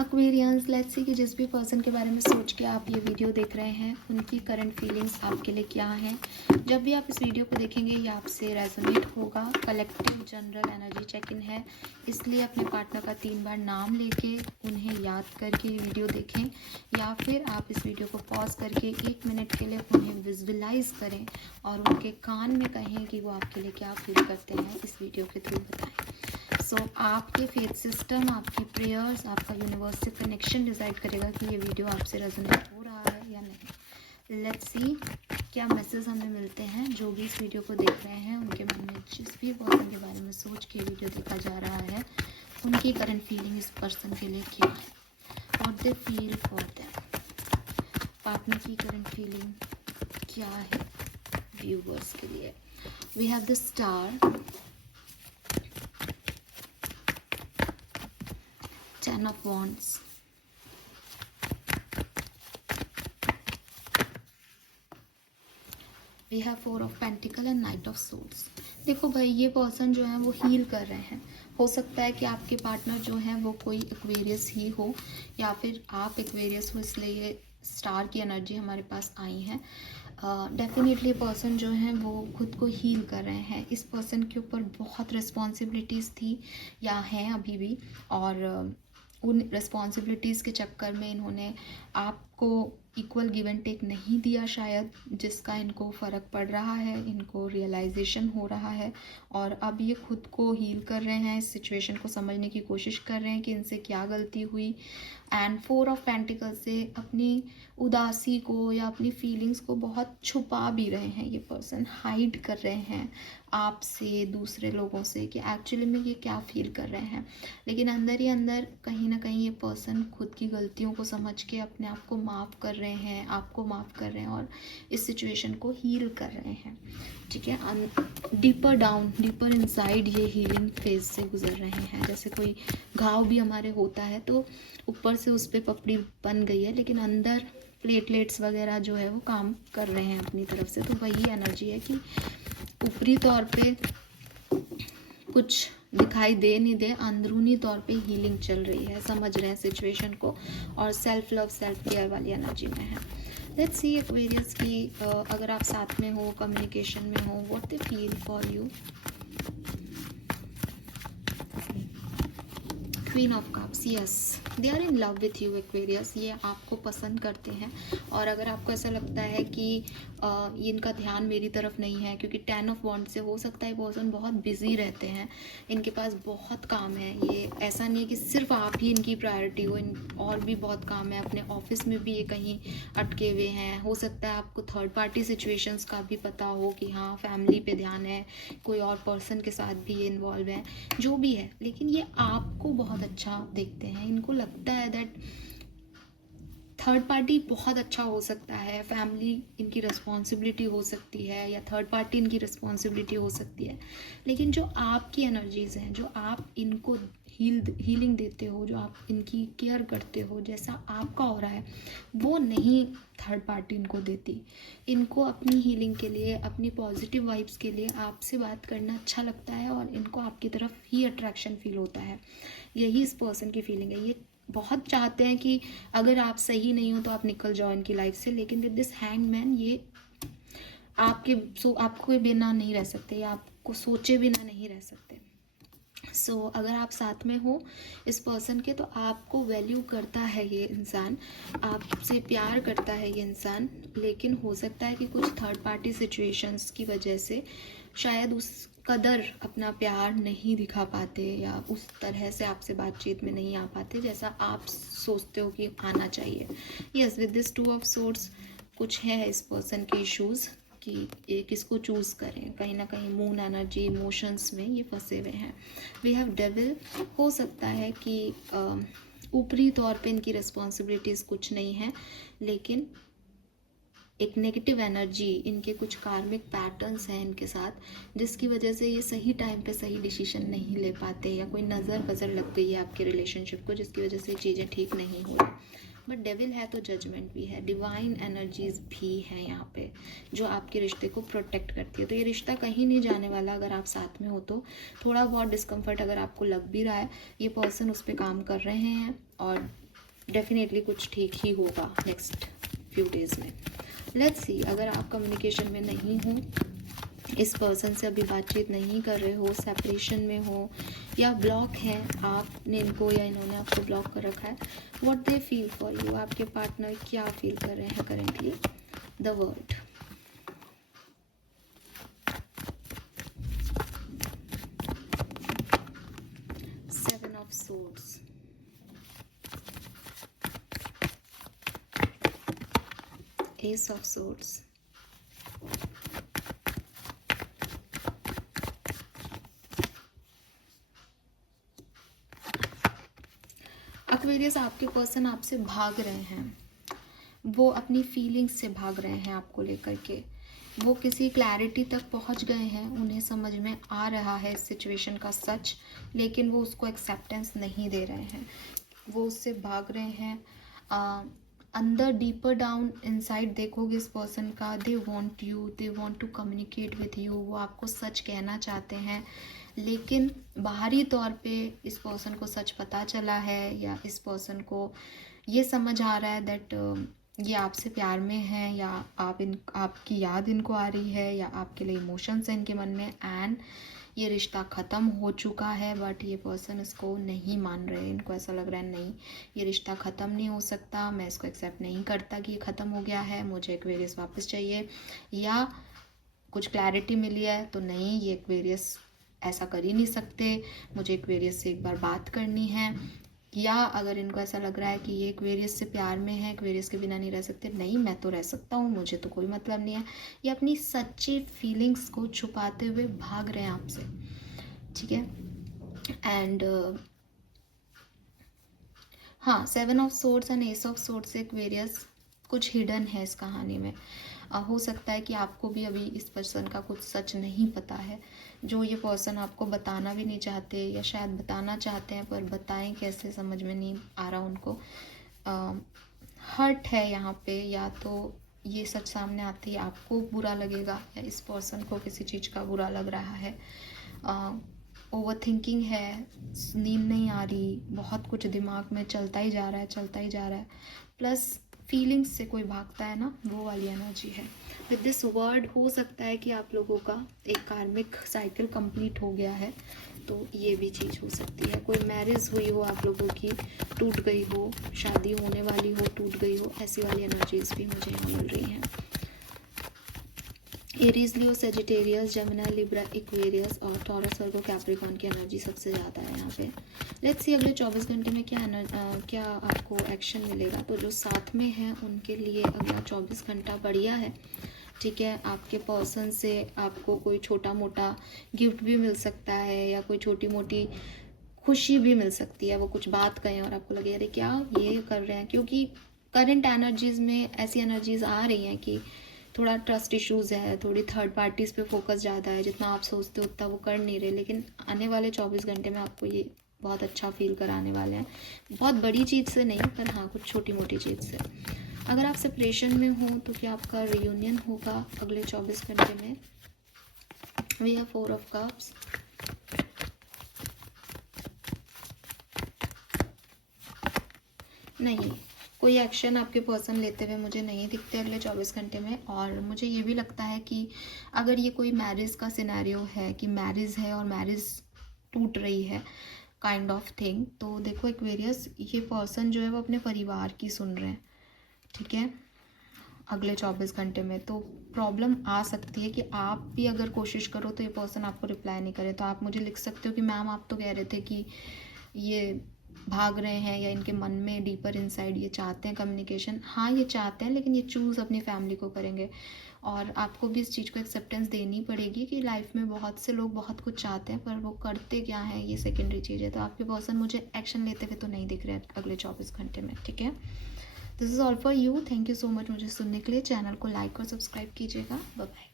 Aquarians, let's see कि जिस भी पर्सन के बारे में सोच के आप ये वीडियो देख रहे हैं उनकी करंट फीलिंग्स आपके लिए क्या हैं। जब भी आप इस वीडियो को देखेंगे ये आपसे रेजोनेट होगा। Collective general energy check in है, इसलिए अपने पार्टनर का 3 बार नाम लेके उन्हें याद करके ये वीडियो देखें, या फिर आप इस वीडियो को पॉज करके 1 मिनट के लिए उन्हें विजुअलाइज करें और उनके कान में कहें कि वो आपके लिए क्या फील करते हैं, इस वीडियो के थ्रू बताएं। सो आपके फेथ सिस्टम, आपकी प्रेयर्स, आपका यूनिवर्स से कनेक्शन डिसाइड करेगा कि ये वीडियो आपसे रेजोनेट हो रहा है या नहीं। लेट्स सी क्या मैसेज हमें मिलते हैं। जो भी इस वीडियो को देख रहे हैं उनके मन में जिस भी पर्सन के बारे में सोच के वीडियो देखा जा रहा है उनकी करंट फीलिंग इस पर्सन के लिए क्या है, what they feel for them. Partner की करंट फीलिंग क्या है व्यूवर्स के लिए। We have the star, 10 of Wands, we have 4 of Pentacle and Knight of Swords। देखो भाई, ये पर्सन जो है वो हील कर रहे हैं। हो सकता है कि आपके पार्टनर जो है वो कोई एक्वेरियस ही हो, या फिर आप एक्वेरियस हो, इसलिए ये स्टार की एनर्जी हमारे पास आई है। डेफिनेटली पर्सन जो है वो खुद को हील कर रहे हैं। इस पर्सन के ऊपर बहुत रिस्पॉन्सिबिलिटीज़ थी या हैं अभी भी, और उन रिस्पॉन्सिबिलिटीज़ के चक्कर में इन्होंने आपको इक्वल गिव एंड टेक नहीं दिया शायद, जिसका इनको फ़र्क पड़ रहा है, इनको रियलाइजेशन हो रहा है, और अब ये खुद को हील कर रहे हैं, इस सिचुएशन को समझने की कोशिश कर रहे हैं कि इनसे क्या गलती हुई। एंड 4 ऑफ पेंटिकल से अपनी उदासी को या अपनी फीलिंग्स को बहुत छुपा भी रहे हैं। ये पर्सन हाइड कर रहे हैं आपसे, दूसरे लोगों से, कि एक्चुअली में ये क्या फील कर रहे हैं। लेकिन अंदर ही अंदर कहीं ना कहीं ये पर्सन खुद की गलतियों को समझ के अपने आप को माफ़ कर रहे हैं, आपको माफ़ कर रहे हैं, और इस सिचुएशन को हील कर रहे हैं। ठीक है, डीपर डाउन, डीपर इनसाइड ये हीलिंग फेज से गुजर रहे हैं। जैसे कोई घाव भी हमारे होता है तो ऊपर से उस पर पपड़ी बन गई है, लेकिन अंदर प्लेटलेट्स वगैरह जो है वो काम कर रहे हैं अपनी तरफ से। तो वही एनर्जी है कि ऊपरी तौर पे कुछ दिखाई दे नहीं दे, अंदरूनी तौर पे हीलिंग चल रही है, समझ रहे हैं सिचुएशन को, और सेल्फ लव, सेल्फ केयर वाली एनर्जी में है। लेट्स सी एक्वेरियस की अगर आप साथ में हो, कम्युनिकेशन में हो, what they feel for you. Queen of cups, yes, they are in love with you Aquarius. ये आपको पसंद करते हैं, और अगर आपको ऐसा लगता है कि इनका ध्यान मेरी तरफ नहीं है, क्योंकि 10 ऑफ वॉन्ड से हो सकता है पर्सन बहुत बिजी रहते हैं, इनके पास बहुत काम है। ये ऐसा नहीं है कि सिर्फ आप ही इनकी प्रायोरिटी हो, और भी बहुत काम है। अपने ऑफिस में भी ये कहीं अटके हुए हैं। हो सकता है आपको थर्ड पार्टी सिचुएशंस का भी पता हो कि हाँ फैमिली पे ध्यान है, कोई और पर्सन के साथ भी ये इन्वॉल्व है, जो भी है। लेकिन ये आपको बहुत अच्छा देखते हैं। इनको लगता है दैट थर्ड पार्टी बहुत अच्छा हो सकता है, फैमिली इनकी रिस्पॉन्सिबिलिटी हो सकती है, या थर्ड पार्टी इनकी रिस्पॉन्सिबिलिटी हो सकती है। लेकिन जो आपकी एनर्जीज़ हैं, जो आप इनको हीलिंग देते हो, जो आप इनकी केयर करते हो, जैसा आपका हो रहा है, वो नहीं थर्ड पार्टी इनको देती। इनको अपनी हीलिंग के लिए, अपनी पॉजिटिव वाइब्स के लिए आपसे बात करना अच्छा लगता है, और इनको आपकी तरफ ही अट्रैक्शन फील होता है। यही इस पर्सन की फीलिंग है। ये बहुत चाहते हैं कि अगर आप सही नहीं हो तो आप निकल जाओ इनकी लाइफ से, लेकिन विद दिस हैंगमैन ये आपको बिना नहीं रह सकते, या आपको सोचे बिना नहीं रह सकते। अगर आप साथ में हो इस पर्सन के, तो आपको वैल्यू करता है ये इंसान, आपसे प्यार करता है ये इंसान। लेकिन हो सकता है कि कुछ थर्ड पार्टी सिचुएशंस की वजह से शायद उस कदर अपना प्यार नहीं दिखा पाते, या उस तरह से आपसे बातचीत में नहीं आ पाते जैसा आप सोचते हो कि आना चाहिए। Yes, with this 2 of swords कुछ है इस पर्सन के इश्यूज़ कि ये किसको चूज़ करें। कहीं ना कहीं मून एनर्जी, इमोशंस में ये फंसे हुए हैं। We have devil. हो सकता है कि ऊपरी तौर पे इनकी रिस्पॉन्सिबिलिटीज़ कुछ नहीं है, लेकिन एक नेगेटिव एनर्जी, इनके कुछ कार्मिक पैटर्न्स हैं इनके साथ, जिसकी वजह से ये सही टाइम पे सही डिसीजन नहीं ले पाते, या कोई नज़र लग गई है आपके रिलेशनशिप को, जिसकी वजह से चीज़ें ठीक नहीं हो रही। बट डेविल है तो जजमेंट भी है, डिवाइन एनर्जीज भी है यहाँ पे, जो आपके रिश्ते को प्रोटेक्ट करती है। तो ये रिश्ता कहीं नहीं जाने वाला अगर आप साथ में हो तो। थोड़ा बहुत डिस्कम्फर्ट अगर आपको लग भी रहा है, ये पर्सन उस पर काम कर रहे हैं, और डेफिनेटली कुछ ठीक ही होगा नेक्स्ट फ्यू डेज में। लेट्स सी, अगर आप कम्युनिकेशन में नहीं हो, इस पर्सन से अभी बातचीत नहीं कर रहे हो, सेपरेशन में हो या ब्लॉक है, आपने इनको या इन्होंने आपको ब्लॉक कर रखा है, what they feel for you, आपके पार्टनर क्या फील कर रहे हैं currently. The world, seven of swords, S of swords, Aquarius, आपके पर्सन आपसे भाग रहे हैं, वो अपनी फीलिंग्स से भाग रहे हैं आपको लेकर के, वो किसी क्लैरिटी तक पहुंच गए हैं, उन्हें समझ में आ रहा है इस सिचुएशन का सच, लेकिन वो उसको एक्सेप्टेंस नहीं दे रहे हैं, वो उससे भाग रहे हैं। अंदर डीपर डाउन इनसाइड देखोगे इस पर्सन का, they want you, they want to communicate with you, वो आपको सच कहना चाहते हैं, लेकिन बाहरी तौर पे इस पर्सन को सच पता चला है, या इस पर्सन को ये समझ आ रहा है दैट ये आपसे प्यार में है, या आपकी याद इनको आ रही है, या आपके लिए इमोशंस हैं इनके मन में, एंड ये रिश्ता ख़त्म हो चुका है, बट ये पर्सन इसको नहीं मान रहे, इनको ऐसा लग रहा है नहीं, ये रिश्ता ख़त्म नहीं हो सकता, मैं इसको एक्सेप्ट नहीं करता कि ये ख़त्म हो गया है, मुझे एक्वेरियस वापस चाहिए, या कुछ क्लैरिटी मिली है तो नहीं, ये एक्वेरियस ऐसा कर ही नहीं सकते, मुझे एक्वेरियस से एक बार बात करनी है, या अगर इनको ऐसा लग रहा है कि ये एक्वेरियस से प्यार में है, एक्वेरियस के बिना नहीं रह सकते, नहीं मैं तो रह सकता हूँ, मुझे तो कोई मतलब नहीं है, ये अपनी सच्ची फीलिंग्स को छुपाते हुए भाग रहे हैं आपसे, ठीक है। एंड हाँ, seven of swords and S of swords से एक्वेरियस कुछ हिडन है इस कहानी में। हो सकता है कि आपको भी अभी इस पर्सन का कुछ सच नहीं पता है, जो ये पर्सन आपको बताना भी नहीं चाहते, या शायद बताना चाहते हैं पर बताएं कैसे समझ में नहीं आ रहा उनको। हर्ट है यहाँ पे, या तो ये सच सामने आते ही आपको बुरा लगेगा, या इस पर्सन को किसी चीज़ का बुरा लग रहा है। ओवर थिंकिंग है, नींद नहीं आ रही, बहुत कुछ दिमाग में चलता ही जा रहा है, चलता ही जा रहा है, प्लस फीलिंग्स से कोई भागता है ना, वो वाली एनर्जी है। विद दिस वर्ड हो सकता है कि आप लोगों का एक कार्मिक साइकिल कंप्लीट हो गया है, तो ये भी चीज़ हो सकती है। कोई मैरिज हुई हो आप लोगों की, टूट गई हो, शादी होने वाली हो, टूट गई हो, ऐसी वाली एनर्जीज भी मुझे यहाँ मिल रही हैं। एरीज, लियो, सेजिटेरियस, जेमिनी, लिब्रा, एक्वेरियस और टॉरस, वर्गो, कैप्रिकॉर्न की एनर्जी सबसे ज़्यादा है यहाँ पे। लेट्स सी अगले 24 घंटे में क्या आपको एक्शन मिलेगा। तो जो साथ में हैं उनके लिए अगला 24 घंटा बढ़िया है, ठीक है। आपके पर्सन से आपको कोई छोटा मोटा गिफ्ट भी मिल सकता है, या कोई छोटी मोटी खुशी भी मिल सकती है। वो कुछ बात कहें और आपको लगे अरे क्या ये कर रहे हैं, क्योंकि करंट एनर्जीज़ में ऐसी एनर्जीज़ आ रही हैं कि थोड़ा ट्रस्ट इश्यूज़ है, थोड़ी थर्ड पार्टीज़ पे फोकस ज़्यादा है, जितना आप सोचते हो उतना वो कर नहीं रहे, लेकिन आने वाले 24 घंटे में आपको ये बहुत अच्छा फील कराने वाले हैं। बहुत बड़ी चीज़ से नहीं, पर हाँ कुछ छोटी मोटी चीज़ से। अगर आप सेपरेशन में हो तो क्या आपका रियूनियन होगा अगले 24 घंटे में। वी हैव 4 ऑफ कप्स, नहीं कोई एक्शन आपके पर्सन लेते हुए मुझे नहीं दिखते अगले 24 घंटे में। और मुझे ये भी लगता है कि अगर ये कोई मैरिज का सिनेरियो है कि मैरिज है और मैरिज टूट रही है काइंड ऑफ थिंग, तो देखो एक्वेरियस ये पर्सन जो है वो अपने परिवार की सुन रहे हैं, ठीक है, अगले 24 घंटे में। तो प्रॉब्लम आ सकती है कि आप भी अगर कोशिश करो तो ये पर्सन आपको रिप्लाई नहीं करे, तो आप मुझे लिख सकते हो कि मैम आप तो कह रहे थे कि ये भाग रहे हैं, या इनके मन में डीपर इनसाइड ये चाहते हैं कम्युनिकेशन। हाँ ये चाहते हैं, लेकिन ये चूज़ अपनी फैमिली को करेंगे, और आपको भी इस चीज़ को एक्सेप्टेंस देनी पड़ेगी कि लाइफ में बहुत से लोग बहुत कुछ चाहते हैं, पर वो करते क्या हैं ये सेकेंडरी चीज़ है। तो आपके पर्सन मुझे एक्शन लेते हुए तो नहीं दिख रहे अगले 24 घंटे में, ठीक है। This is all for you, thank you so much मुझे सुनने के लिए। चैनल को लाइक और सब्सक्राइब कीजिएगा। Bye bye.